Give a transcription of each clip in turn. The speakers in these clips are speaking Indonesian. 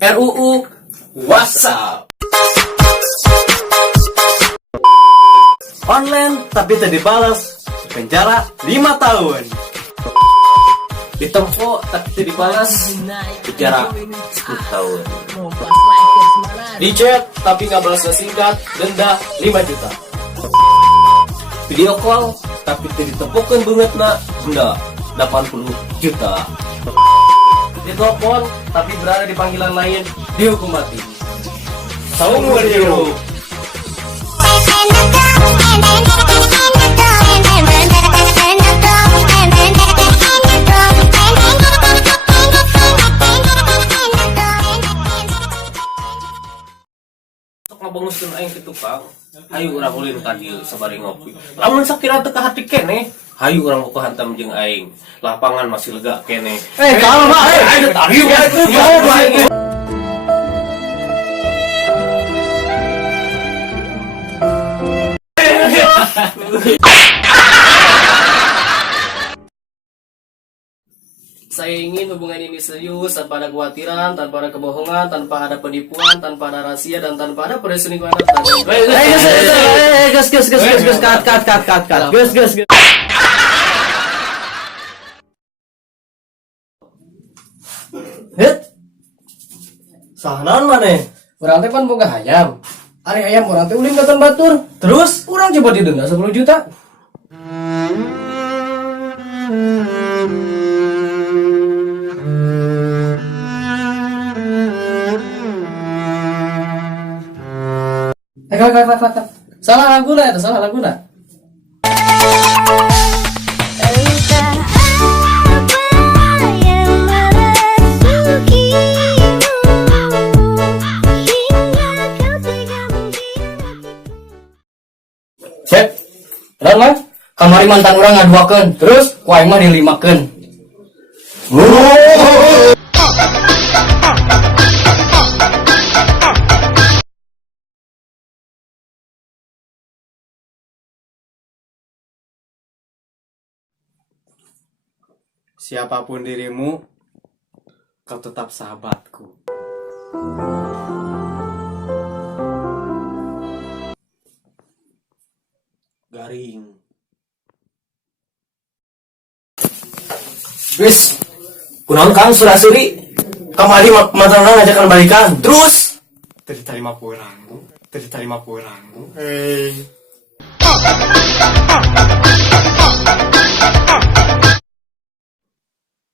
RUU WhatsApp. Online tapi tak dibalas, penjara 5 tahun. Ditempo tapi tidak dibalas, penjara 10 tahun. Di chat tapi nggak balas singkat, denda 5 juta. Video call tapi tidak ditemukan bungetna, denda 80 juta. Ditelepon tapi berada di panggilan lain, dihukum mati. Seumur hidup. Ngabanguskeun aing ke tukang, hayu urang ulin ka dieu sabari ngopi. Lamun sakira teu ka hati keneh, hayu urang buka hantam jeung aing. Lapangan masih lega keneh. Kalem mah, ayo tadi Saya ingin hubungan ini serius, tanpa ada kekhawatiran, tanpa ada kebohongan, tanpa ada penipuan, tanpa ada rahasia, dan tanpa ada perselingkuhan. Gus. Hit. Sahanan maneh? Urang teh pan boga hayam. Ari ayam urang teh ulin ka batur. Terus Urang coba didenda 10 juta. Kak. Salah laguna itu, salah laguna. Cek, terang mah, kamari mantan orang ngaduakeun, terus ku aing mah dilimakeun. siapapun dirimu, kau tetap sahabatku. Garing. Wis, kunaon Kang surasuri? Kamari mantan orang ngajakan balikan, terus Terima kurang.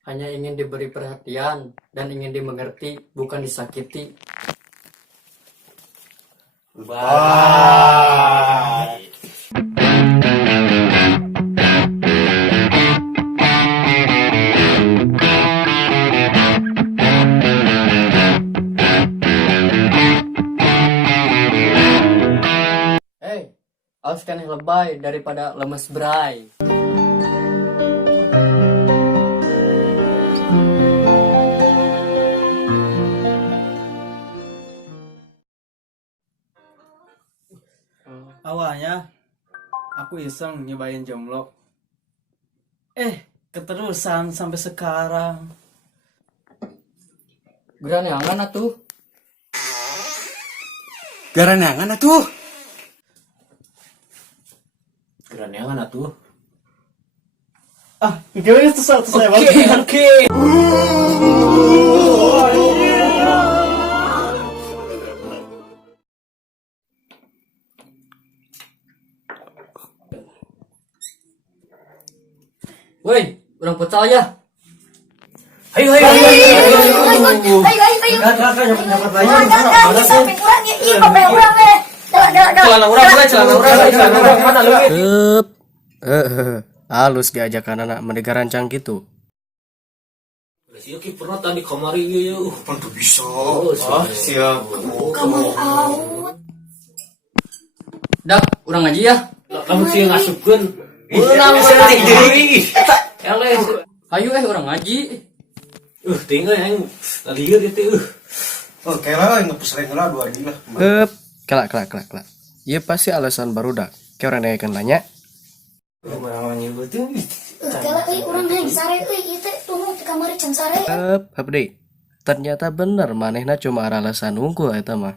Hanya ingin diberi perhatian dan ingin dimengerti, bukan disakiti. bye. Aus kan yang lebay daripada lemes bray. Awalnya aku iseng nyobain jomblo. Keterusan sampai sekarang. Geraneangan atuh. Garanangan atuh. Geraneangan atuh. Gimana itu saya Oke. Woi, orang percaya. Ayo. Celana urang mana leuwih? Halus diajakan anak mereka rancang gitu. Sieu ki pernah tadi kamari ieu. Tentu bisa. Siap. Dak, urang ngaji ya. Kamu sih ngasupkeun. Urang seutik deui. Eleh. Hayu urang ngaji. Tinggal yang lieur itu. Kayaknya ngepus lah 2 hari lah. Kelak. Iya pasti alasan barudak. Kayak orang nanya nanya. Orang nyebutin. Kalau orang yang sare, itu tunggu di kamar can sare. Habde. Ternyata bener manehna cuma alasan unggul eta mah.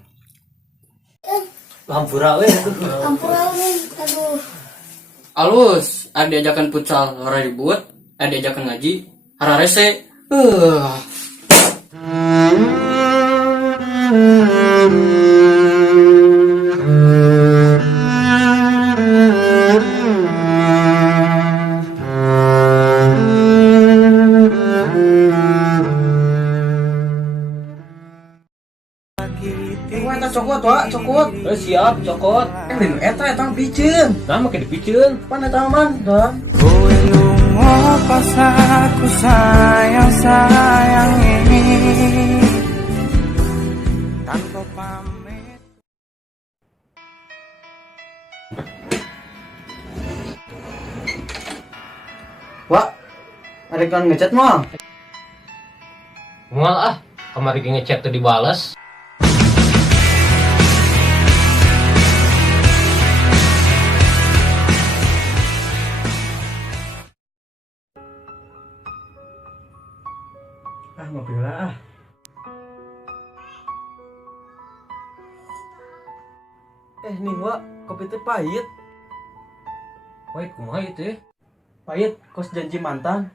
Hampura we. Aduh. Alus, ada diajakan futsal ora ribut, ada diajakan ngaji, hara rese. Cokot, Wak, cokot. Siap, cokot. Eta piceun. Nah, make dipikeun. Pan eta aman, dan. Kowe lunga pas aku sayang-sayangi tanpa pamit. Wak, ada kan ngechat mah. Mual ah, kemarin ngechat tuh dibales. Ngopi lah. Nih Wak, kopi teh pahit. Wait, kumaha itu ya? Pahit, kos janji mantan.